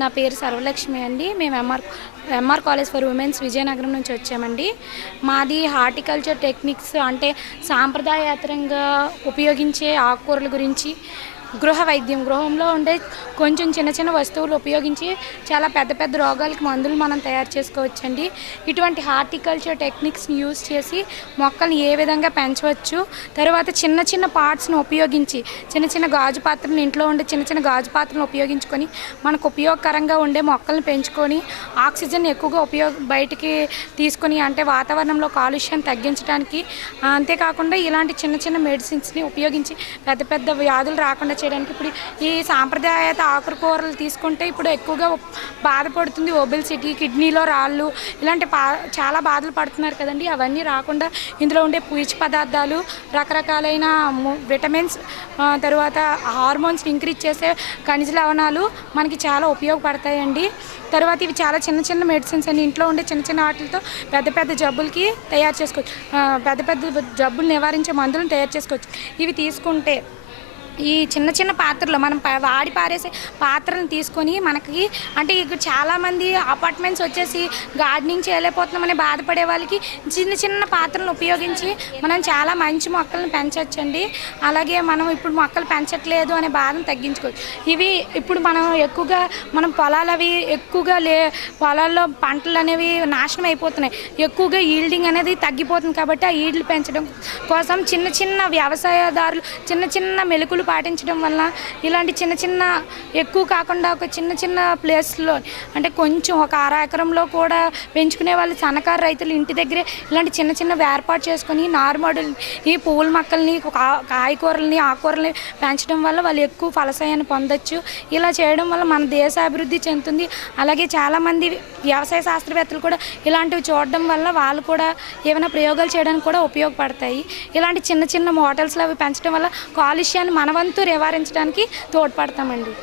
నా పేరు సర్వలక్ష్మి అండి. మేము MR MR college for womens Vizianagaram నుంచి వచ్చామండి. మాది హార్టికల్చర్ టెక్నిక్స్ అంటే సాంప్రదాయేతరంగా ఉపయోగించే ఆకుకూరల గురించి గృహ వైద్యం. గృహంలో ఉండే కొంచెం చిన్న చిన్న వస్తువులు ఉపయోగించి చాలా పెద్ద పెద్ద రోగాలకి మందులు మనం తయారు చేసుకోవచ్చండి. ఇటువంటి హార్టికల్చర్ టెక్నిక్స్ని యూజ్ చేసి మొక్కల్ని ఏ విధంగా పెంచవచ్చు తర్వాత చిన్న చిన్న పార్ట్స్ని ఉపయోగించి చిన్న చిన్న గాజు పాత్రలను ఇంట్లో ఉండే చిన్న చిన్న గాజు పాత్రలను ఉపయోగించుకొని మనకు ఉపయోగకరంగా ఉండే మొక్కల్ని పెంచుకొని ఆక్సిజన్ ఎక్కువగా ఉపయోగ బయటికి తీసుకొని అంటే వాతావరణంలో కాలుష్యాన్ని తగ్గించడానికి అంతేకాకుండా ఇలాంటి చిన్న చిన్న మెడిసిన్స్ని ఉపయోగించి పెద్ద పెద్ద వ్యాధులు రాకుండా చేయడానికి. ఇప్పుడు ఈ సాంప్రదాయత ఆకుకూరలు తీసుకుంటే ఇప్పుడు ఎక్కువగా బాధపడుతుంది. ఒబెల్సిటీ కిడ్నీలో రాళ్ళు ఇలాంటి పా చాలా బాధలు పడుతున్నారు కదండి. అవన్నీ రాకుండా ఇందులో ఉండే పీచు పదార్థాలు రకరకాలైన విటమిన్స్ తర్వాత హార్మోన్స్ ఇంక్రీజ్ చేసే ఖనిజ లవణాలు మనకి చాలా ఉపయోగపడతాయండి. తర్వాత ఇవి చాలా చిన్న చిన్న మెడిసిన్స్ అండి. ఇంట్లో ఉండే చిన్న చిన్న వాటితో పెద్ద పెద్ద జబ్బులకి తయారు చేసుకోవచ్చు. పెద్ద పెద్ద జబ్బులు నివారించే మందులను తయారు చేసుకోవచ్చు. ఇవి తీసుకుంటే ఈ చిన్న చిన్న పాత్రలో మనం వాడి పారేసే పాత్రలను తీసుకొని మనకి అంటే ఇక్కడ చాలామంది అపార్ట్మెంట్స్ వచ్చేసి గార్డెనింగ్ చేయలేకపోతున్నామని బాధపడే వాళ్ళకి చిన్న చిన్న పాత్రలను ఉపయోగించి మనం చాలా మంచి మొక్కలను పెంచవచ్చండి అలాగే మనం ఇప్పుడు మొక్కలు పెంచట్లేదు అనే బాధను తగ్గించుకోవచ్చు. ఇవి ఇప్పుడు మనం ఎక్కువగా మనం పొలాలు అవి ఎక్కువగా లే పొలాల్లో పంటలు అనేవి నాశనం అయిపోతున్నాయి. ఎక్కువగా ఈల్డింగ్ అనేది తగ్గిపోతుంది కాబట్టి ఆ ఈల్డ్లు పెంచడం కోసం చిన్న చిన్న వ్యవసాయదారులు చిన్న చిన్న మెలకులు పాటించడం వల్ల ఇలాంటి చిన్న చిన్న ఎక్కువ కాకుండా ఒక చిన్న చిన్న ప్లేస్లో అంటే కొంచెం ఒక అర ఎకరంలో కూడా పెంచుకునే వాళ్ళు సన్నకారు రైతులు ఇంటి దగ్గరే ఇలాంటి చిన్న చిన్న ఏర్పాటు చేసుకొని నారుమడుల్ని ఈ పువ్వుల మొక్కల్ని కాయకూరల్ని ఆకుకూరల్ని పెంచడం వల్ల వాళ్ళు ఎక్కువ ఫలసాయాన్ని పొందొచ్చు. ఇలా చేయడం వల్ల మన దేశ అభివృద్ధి చెందుతుంది. అలాగే చాలామంది వ్యవసాయ శాస్త్రవేత్తలు కూడా ఇలాంటివి చూడడం వల్ల వాళ్ళు కూడా ఏమైనా ప్రయోగాలు చేయడానికి కూడా ఉపయోగపడతాయి. ఇలాంటి చిన్న చిన్న మోడల్స్లో అవి పెంచడం వల్ల కాలుష్యాన్ని మన వంతు నివారించడానికి తోడ్పడతామండి.